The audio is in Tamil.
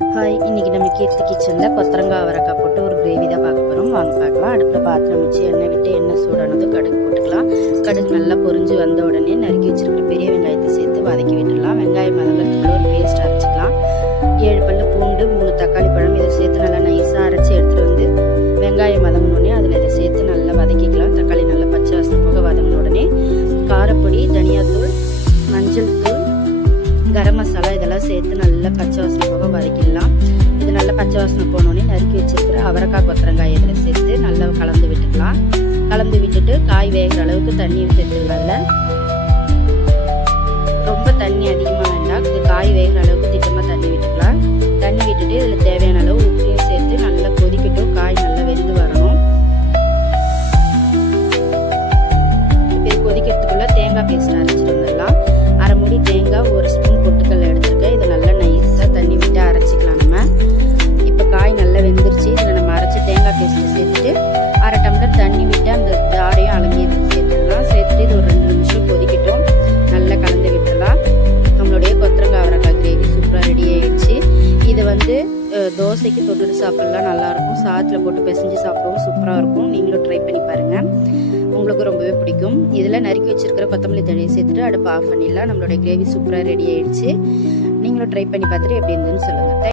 ஹாய், இன்றைக்கி நம்ம கீர்த்தி கிச்சனில் கொத்தரங்காய் அவரைக்காய் போட்டு ஒரு கிரேவி தான் பார்க்க போகிறோம். வாங்க பார்க்கலாம். அடுப்பில் பாத்திரம் வச்சு எண்ணெய் விட்டு எண்ணெய் சூடானது கடுகு போட்டுக்கலாம். கடுகு நல்லா பொரிஞ்சு வந்த உடனே நறுக்கி வச்சுருக்கிற பெரிய வெங்காயத்தை சேர்த்து வதக்கி விட்டுடலாம். வெங்காயம் வதங்கிறதுக்குள்ள ஒரு பேஸ்ட் அரைச்சிக்கலாம். 7 பல்லு பூண்டு, 3 தக்காளி பழம் இதை சேர்த்து நல்லா நைஸாக அரைச்சி எடுத்துகிட்டு வந்து வெங்காயம் வதங்கினோடனே அதில் இதை சேர்த்து நல்லா வதக்கிக்கலாம். தக்காளி நல்லா பச்சை வாசனை போக வதங்கின உடனே காரப்பொடி, தனியாத்தூள், மஞ்சள் தூள், கரம் மசாலா இதெல்லாம் சேர்த்து நல்லா பச்சை வாசனை போக வதக்கிடலாம். இது நல்லா பச்சை வாசனை போனோடனே நறுக்கி வச்சுருக்கிற அவரைக்காய் கொத்தரங்காய் இதில் சேர்த்து நல்லா கலந்து விட்டுக்கலாம். கலந்து விட்டுட்டு காய் வேகிற அளவுக்கு தண்ணி சேர்த்துக்கலாம். ரொம்ப தண்ணி அதிகமாக வேண்டாம், இது காய் வேகிற அளவுக்கு திட்டமாக தண்ணி விட்டுக்கலாம். தண்ணி விட்டுட்டு இதில் தேவையான அளவு உப்பையும் சேர்த்து நல்லா கொதிக்கட்டும். காய் நல்லா வெந்து வரணும். இது கொதிக்கிறதுக்குள்ள தேங்காய் பேஸ்ட் அரைச்சிட்டு வந்துடலாம். அரை மூடி தேங்காய், 1 ஸ்பூன் பொட்டுக்கல்ல எடுத்துருக்கேன். இதை நல்லா நைஸாக தண்ணி விட்டு அரைச்சிக்கலாம். நம்ம இப்போ காய் நல்லா வெந்துருச்சு. இதில் நம்ம அரைச்சி தேங்காய் பேஸ்ட்டை சேர்த்துட்டு அரை டம்ளர் தண்ணி விட்டு அந்த தாரையும் அலங்கி சேர்த்துக்கலாம். சேர்த்துட்டு இது ஒரு 2 நிமிஷம் கொதிக்கட்டும். நல்லா கலந்து விட்டுடலாம். நம்மளுடைய கொத்தரங்காய் அவரைக்காய் கிரேவி சூப்பராக ரெடி ஆயிடுச்சு. இதை தோசைக்கு தொட்டு சாப்பிடலாம், நல்லாயிருக்கும். சாதத்தில் போட்டு பிசைஞ்சு சாப்பிடவும் சூப்பராக இருக்கும். நீங்களும் ட்ரை பண்ணி பாருங்கள், உங்களுக்கு ரொம்பவே பிடிக்கும். இதில் நறுக்கி வச்சிருக்கிற கொத்தமல்லி தழையை சேர்த்துட்டு அடுப்பு ஆஃப் பண்ணிடலாம். நம்மளுடைய கிரேவி சூப்பராக ரெடி ஆயிடுச்சு. நீங்களும் ட்ரை பண்ணி பார்த்துட்டு எப்படி இருந்துன்னு சொல்லுங்கள்.